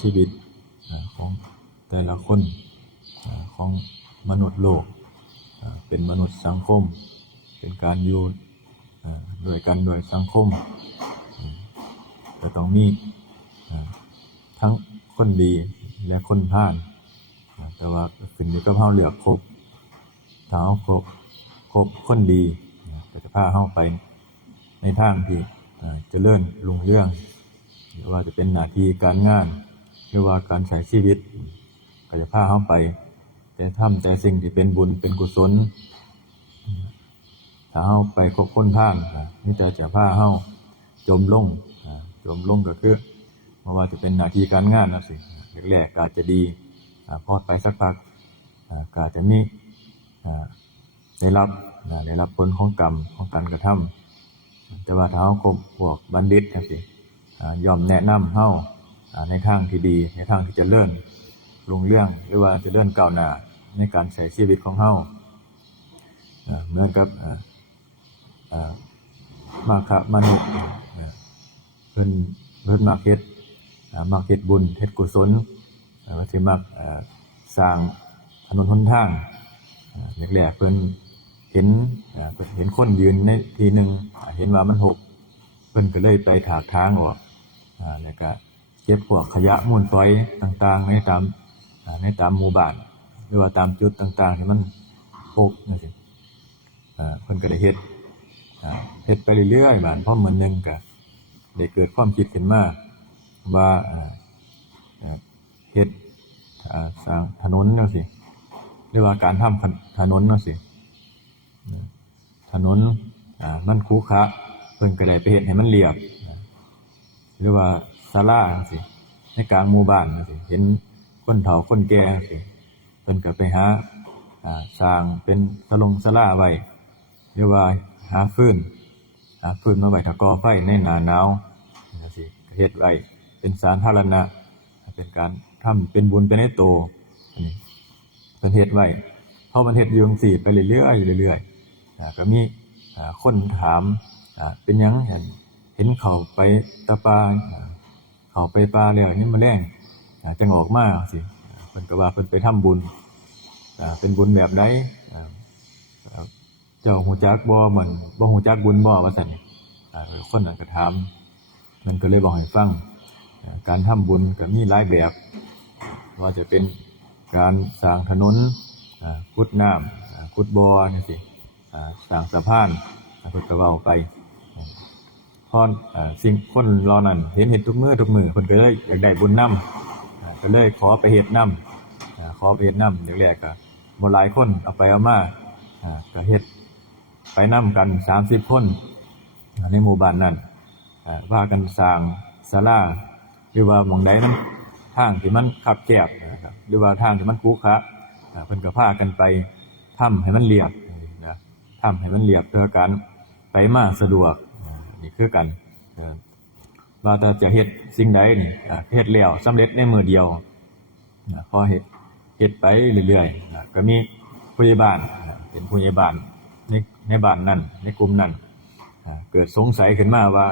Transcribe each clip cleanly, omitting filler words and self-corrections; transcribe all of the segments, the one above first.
ชีวิตของแต่ละคนของมนุษย์โลกเป็นมนุษย์สังคมเป็นการอยู่ด้วยกันโดยสังคมจะต้องมีทั้งคนดีและคนพาลแต่ว่าขึ้นอยู่กับเฮาเลือกคบถ้าเฮาคบคนดีก็จะพาเฮาไปในทางที่เจริญรุ่งเรืองหรือว่าจะเป็นหน้าที่การงานหรือว่าการใช้ชีวิตก็จะพาเฮาไปแต่ทำแต่สิ่งที่เป็นบุญเป็นกุศลถ้าเฮาไปคบคนพาลนี่จะพาเฮาจมลงก็คือไม่ว่าจะเป็นหน้าที่การงานนะสิแรกๆก็อาจจะดีพอไปสักพักก็อาจจะมีได้รับผลของกรรมของการกระทำแต่ว่าถ้าเฮาคบพวกบัณฑิตจังซี่ย่อมแนะนำเฮาในทางที่ดีในทางที่เจริญรุ่งเรืองหรือว่าเจริญก้าวหน้าในการใช้ชีวิตของเฮาเหมือนกับมาคะมนุษย์เพิ่นมักเฮ็ดบุญเฮ็ดกุศลว่าสิมักสร้างถนนหนทางแรกๆเพิ่นเห็นคนยืนในที่นึงเห็นว่ามันหกเพิ่นก็เลยไปถากทางออกแล้วก็เก็บพวกขยะมูลฝอยต่างๆในตามหมู่บ้านหรือว่าตามจุดต่างๆที่มันหกจังซี่เพิ่นก็ได้เฮ็ดไปเรื่อยๆบาดพอมื้อนึงก็ได้เกิดความคิดขึ้นมาว่าเฮ็ดสร้างถนนจังซี่หรือว่าการทำถนนจังซี่ถนนมันขรุขระเพิ่นก็ได้ไปเฮ็ดให้มันเรียบหรือว่าศาลาจังซี่ในกลางหมู่บ้านจังซี่เห็นคนเฒ่าคนแก่จังซี่เพิ่นก็ไปหาสร้างเป็นศาลาไว้หรือว่าหาฟืนมาไว้ถ้าก่อไฟในหน้าหนาวจังซี่ก็เฮ็ดไว้เป็นสาธารณะเป็นการทำเป็นบุญไปในโตอันนี้เพิ่นเฮ็ดไว้พอมันเฮ็ดอยู่จังซี่ไปเรื่อยๆก็มีคนถามเป็นหยังเห็นเขาไปตะปาเขาไปป่าแล้วนี่มาแลงจังออกมาจังซี่เพิ่นก็ว่าเพิ่นไปทำบุญเป็นบุญแบบใดเจ้าฮู้จักบ่เหมือนบ่ฮู้จักบุญบ่ว่าซั่นคนนั้นก็ถามมันก็เลยบอกให้ฟังการทำบุญก็มีหลายแบบว่าจะเป็นการสร้างถนนขุดน้ำขุดบ่อจังซี่สร้างสะพานเพิ่นก็เว้าไปพอสิ่งคนเหล่านั้นเห็นทุกมื้อเพิ่นก็เลยอยากได้บุญนำก็เลยขอไปเฮ็ดนำแรกๆก็บ่หลายคนเอาไปเอามาก็เฮ็ดไปนำกัน30คนในหมู่บ้านนั้นว่ากันสร้างศาลาหรือว่าหม้องใดนำทางที่มันคับแคบนะครับหรือว่าทางที่มันขรุขระเพิ่นก็พากันไปทำให้มันเรียบทำให้มันเรียบเพื่อการไปมาสะดวกนี่คือกันว่าถ้าจะเฮ็ดสิ่งใดนี่เฮ็ดแล้วสำเร็จในมื้อเดียวพอเฮ็ดไปเรื่อยๆก็มีผู้ใหญ่บ้านเป็นผู้ใหญ่บ้านในบ้านนั้นในกลุ่มนั้นเกิดสงสัยขึ้นมาว่า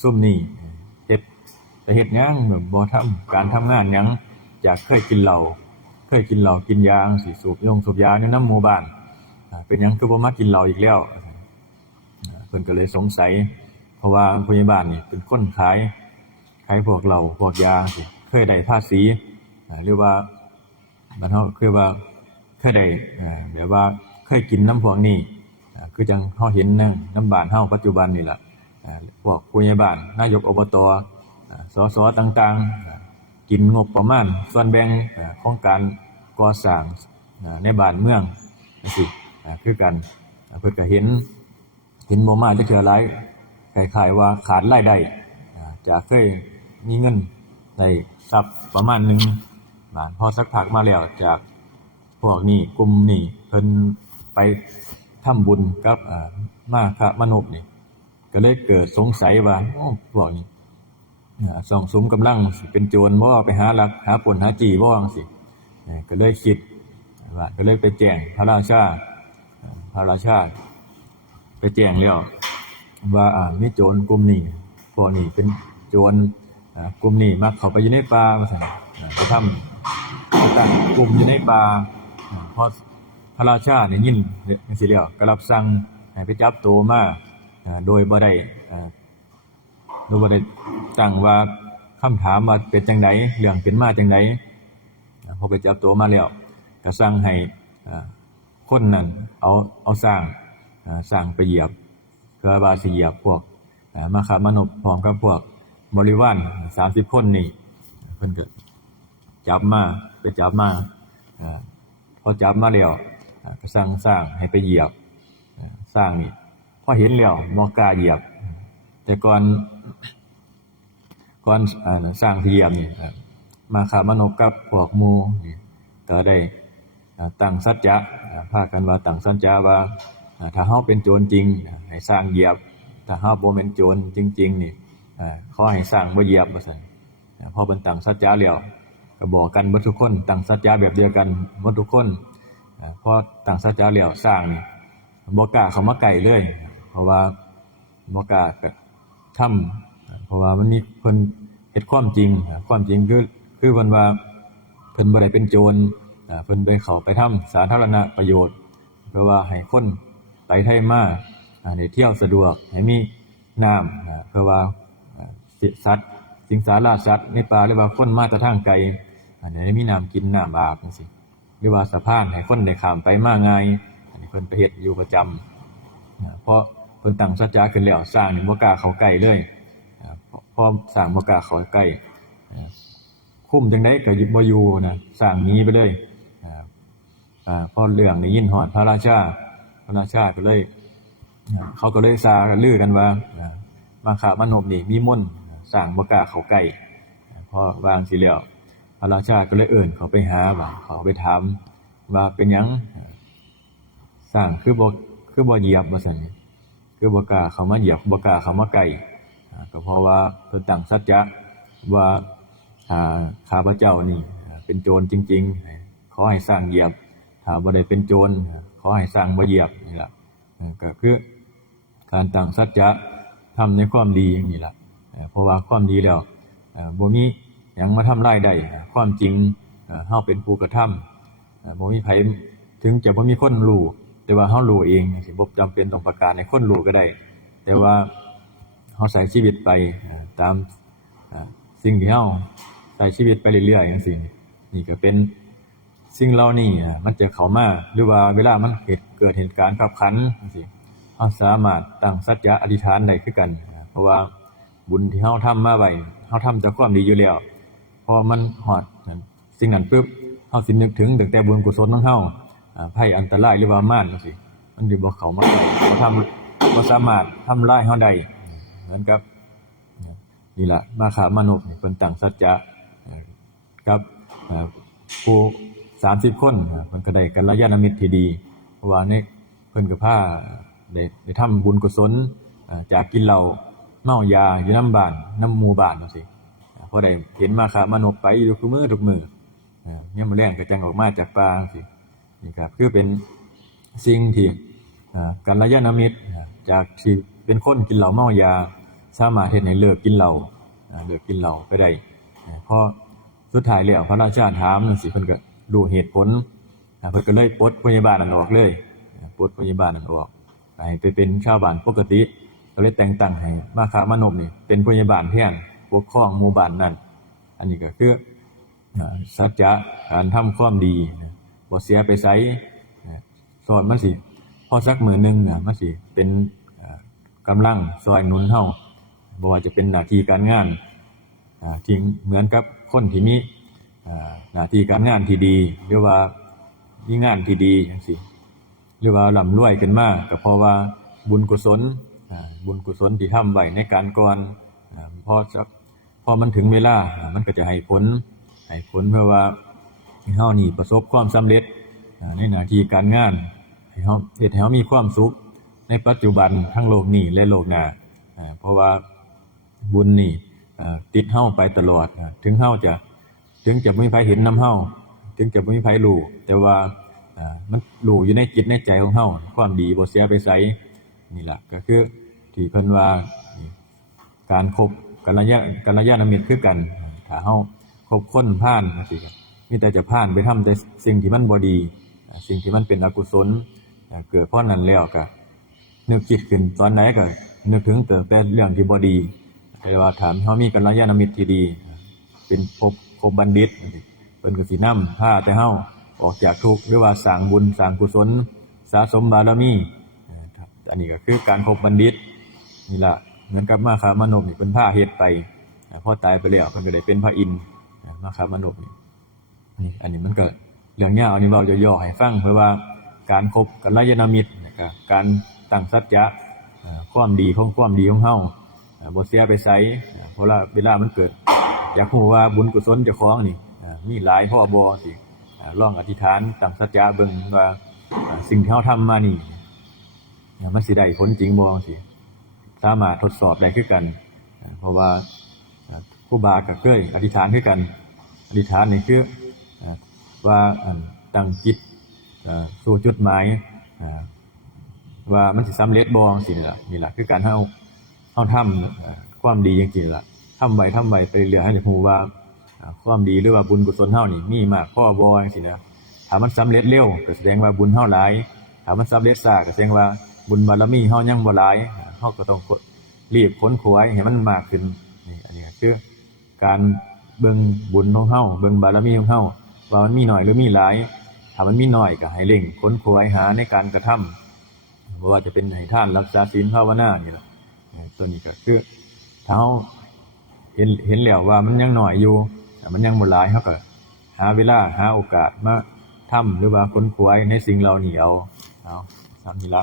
ซุ่มนี้เฮ็ดหยังบ่ทำการทำงานหยังจากเคยกินเหล้ากินยาสิสูบยาในน้ำหมู่บ้านเป็นหยังคือบ่มากินเหล้าอีกแล้วเพิ่นก็เลยสงสัยเพราะว่าผู้ใหญ่บ้านนี่เป็นคนขายพวกเหล้าพวกยาสิเคยได้ภาษีหรือว่าบ้านเฮาคือว่าเคยได้แบบว่าเคยกินน้ำพวกนี้คือจังเฮาเห็นน้ำบ้านเฮาปัจจุบันนี่ล่ะพวกผู้ใหญ่บ้านนายกอบตสสต่างๆกินงบประมาณส่วนแบ่งของการก่อสร้างในบ้านเมืองจังซี่คือกันเพิ่นก็เห็นบ่มาจักเทื่อหลายคล้ายๆว่าขาดรายได้จากเคยมีเงินได้ทรัพย์ประมาณนึงพอสักพักมาแล้วจากพวกนี้กลุ่มนี้เพิ่นไปทำบุญกับมาคะมนุษย์นี่ก็เลยเกิดสงสัยว่าพวกนี้ส่องสุมกำลังสิเป็นโจรบ่ไปหาลักหาปล้นหาจี้บ่จังซี่ก็เลยคิดว่าก็เลยไปแจ้งพระราชาไปแจ้งแล้วว่ามีโจรกลุ่มนี้พวกนี้เป็นโจร กลุ่มนี้มักเข้าไปอยู่ในป่าว่าซั่นไปทำไปตั้งกลุ่มอยู่ในป่าพอพระราชาได้ยินจังซี่แล้วก็รับสั่งให้ไปจับตัวมาโดยบ่ได้ตั้งว่าคำถามว่าเป็นจังได๋เรื่องเป็นมาจังได๋พอไปจับตัวมาแล้วก็สั่งให้คนนั้นเอาสร้างไปเหยียบเพื่อว่าสิเหยียบพวกมาฆามนพพร้อมกับพวกบริวาร30คนนี่เพิ่นก็จับมาพอจับมาแล้วก็สั่งสร้างให้ไปเหยียบสร้างนี่พอเห็นแล้วบ่กล้าเหยียบแต่ก่อนสร้างที่เหยียบนี่มาฆามนพกับพวกหมู่นี่ก็ได้ตั้งสัจจะพากันว่าตั้งสัจจะว่าถ้าเฮาเป็นโจรจริงให้สร้างเหยียบถ้าเฮาบ่เป็นโจรจริงๆนี่ขอให้สร้างบ่เหยียบว่าซั่นพอเพิ่นตั้งสัจจะแล้วก็บอกกันเบิดทุกคนตั้งสัจจะแบบเดียวกันหมดทุกคนพอตั้งสัจจะแล้วสร้างนี่บ่กล้าเข้ามาใกล้เลยเพราะว่าบ่กล้าก็ทำเพราะว่ามันมีเพิ่นเฮ็ดความจริงคือเพิ่นว่าเพิ่นบ่ได้เป็นโจรเพิ่นไปเข้าไปทำสาธารณประโยชน์เพื่อว่าให้คนไปไทมาได้เที่ยวสะดวกให้มีน้ำเพื่อว่าสัตว์สิงสาราสัตว์ในป่าหรือว่าคนมาแต่ทางไกลได้มีน้ำกินน้ำอาบจังซี่หรือว่าสะพานให้คนได้ข้ามไปมาง่ายอันนี้เพิ่นไปเฮ็ดอยู่ประจำเพราะเพิ่นตั้งสัจจะขึ้นแล้วสร้างนี่บ่กล้าเข้าใกล้เลยพอสร้างบ่กล้าเข้าใกล้คุมจังได๋ก็บ่อยู่นะสร้างหนีไปเลยพอเรื่องได้ยินฮอดพระราชาก็เลยเขาก็เลยซากันลือกันว่ามาฆามนพนี่มีมนต์สร้างบ่กล้าเข้าใกล้พอวางสิแล้วพระราชาก็เลยเอิ้นเขาไปหาว่าเขาไปถามว่าเป็นหยังสร้างคือบ่เหยียบว่าซั่นคือบ่กล้าเข้ามาเหยียบบ่กล้าเข้ามาใกล้ก็เพราะว่าเพิ่นตั้งสัจจะว่าข้าพเจ้านี่เป็นโจรจริงๆขอให้สร้างเหยียบถ้าบ่ได้เป็นโจรขอให้สร้างบ่เหยียบนี่ล่ะก็คือการตั้งสัจจะทำในความดีอย่างนี้ล่ะเพราะว่าความดีแล้วบ่มีหยังมาทำลายได้ความจริงเฮาเป็นผู้กระทำบ่มีไผถึงจะบ่มีคนรู้แต่ว่าเฮารู้เองสิบ่จำเป็นต้องประกาศให้คนรู้ก็ได้แต่ว่าเฮาใช้ชีวิตไปตามสิ่งที่เฮาใช้ชีวิตไปเรื่อยๆจังซี่นี่ก็เป็นสิ่งเหล่านี้มันจะเข้ามาหรือว่าเวลามันเกิดเหตุการณ์ขับขันจังซี่เฮาสามารถตั้งสัจจะอธิษฐานได้คือกันเพราะว่าบุญที่เฮาทำมาไว้เฮาทำจากความดีอยู่แล้วพอมันฮอดสิ่งนั้นปึ๊บเฮาสินึกถึงตั้งแต่บุญกุศลของเฮาภัยอันตรายหรือว่ามารจังซี่มันสิบ่เข้ามาใกล้บ่สามารถทำร้ายเฮาได้เหมือนกับนี่ล่ะมาฆามนพนี่เพิ่นตั้งสัจจะกับผู้30คนเพิ่นก็ได้กัลยาณมิตรที่ดีเพราะว่าในเพิ่นก็พาได้ทำบุญกุศลจากกินเหล้าเมายาอยู่นำบ้านนำหมู่บ้านจังซี่พอได้เห็นมาฆามนพไปอยู่ทุกมื้อยามมื้อแลงก็จังออกมาจากป่าจังซี่นี่ครับคือเป็นสิ่งที่กัลยาณมิตรจากที่เป็นคนกินเหล้าเมายาสามารถเฮ็ดให้เลิกกินเหล้าไปได้พอสุดท้ายแล้วพระราชาถามจังซี่เพิ่นก็รู้เหตุผลเพิ่นก็เลยปลดพยาบาลนั้นออกเลยปลดพยาบาลนั้นออกให้ไปเป็นชาวบ้านปกติก็เลยแต่งตั้งให้มาฆามนพนี่เป็นพยาบาลแทนปกครองหมู่บ้านนั้นอันนี้ก็คือสัจจะการทำความดีบ่เสียไปไสสอนมันสิพอสักมื้อนึงมันสิเป็นกำลังช่วยหนุนเฮาบ่ว่าจะเป็นหน้าที่การงานที่เหมือนกับคนที่มีหน้าที่การงานที่ดีหรือว่ามีงานที่ดีจังซี่หรือว่าร่ำรวยขึ้นมาก็เพราะว่าบุญกุศลที่ทำไว้ในการก่อนพอมันถึงเวลามันก็จะให้ผลเพื่อว่าให้เฮานี่ประสบความสำเร็จในหน้าที่การงานให้เฮาเฮ็ดให้เฮามีความสุขในปัจจุบันทั้งโลกนี้และโลกหน้าเพราะว่าบุญนี่ติดเฮาไปตลอดถึงจะบ่มีไผเห็นนำเฮาถึงจะบ่มีไผรู้แต่ว่ามันรู้อยู่ในจิตในใจของเฮาความดีบ่เสียไปไสนี่ล่ะก็คือที่เพิ่นว่า กัลยาณมิตรคือกันถ้าเฮาคบคนพาลจังซี่ก็มีแต่จะพาลไปทำแต่สิ่งที่มันบ่ดีสิ่งที่มันเป็นอกุศลเกิดเพราะนั้นแล้วก็นึกคิดขึ้นตอนไหนก็นึกถึงแต่เรื่องที่บ่ดีแต่ว่าถ้าเฮามีกัลยาณมิตรที่ดีเป็นคบบัณฑิตเพิ่นก็สินำพาแต่เฮาออกจากทุกข์หรือว่าสร้างบุญสร้างกุศลสะสมบารมีอันนี้ก็คือการคบบัณฑิตนี่ล่ะเหมือนกับมาคามนพนี่เพิ่นพาเฮ็ดไปพอตายไปแล้วเพิ่นก็ได้เป็นพระอินทร์มาคามนพนี่อันนี้มันก็เรื่องยาวอันนี้เว้าย่อๆให้ฟังเพื่อว่าการคบกัลยาณมิตรการตั้งสัจจะความดีของเฮาบ่เสียไปไสเพราะว่าเวลามันเกิดอยากรู้ว่าบุญกุศลเจ้าของนี่มีหลายพอบ่สิลองอธิษฐานตั้งสัจจะเบิ่งว่าสิ่งที่เฮาทำมานี่มันสิได้ผลจริงบ่สิสามารถทดสอบได้คือกันเพราะว่าครูบาก็เคยอธิษฐานคือกันอธิษฐานนี่คือว่าตั้งจิตสู่จุดหมายว่ามันสิสำเร็จบ่สินี่ล่ะคือการเฮาทำความดีจริงๆล่ะทำไว้ไปเรื่อยให้ได้รู้ว่าความดีหรือว่าบุญกุศลเฮานี่มีมากพอบ่จังซี่นะถ้ามันสำเร็จเร็วก็แสดงว่าบุญเฮาหลายถ้ามันสำเร็จช้าก็แสดงว่าบุญบารมีเฮายังบ่หลายเฮาก็ต้องรีบค้นขวายให้มันมากขึ้นนี่อันนี้ก็คือการเบิ่งบุญของเฮาเบิ่งบารมีของเฮาว่ามันมีน้อยหรือมีหลายถ้ามันมีน้อยก็ให้เร่งค้นขวายหาในการกระทำบ่ว่าจะเป็นให้ทานรักษาศีลภาวนานี่ล่ะตัวนี้ก็คือถ้าเฮาเห็นแล้วว่ามันยังน้อยอยู่มันยังบ่หลายเฮาก็หาเวลาหาโอกาสมาทำหรือว่าค้นขวายในสิ่งเหล่านี้เอาสามนี้ละ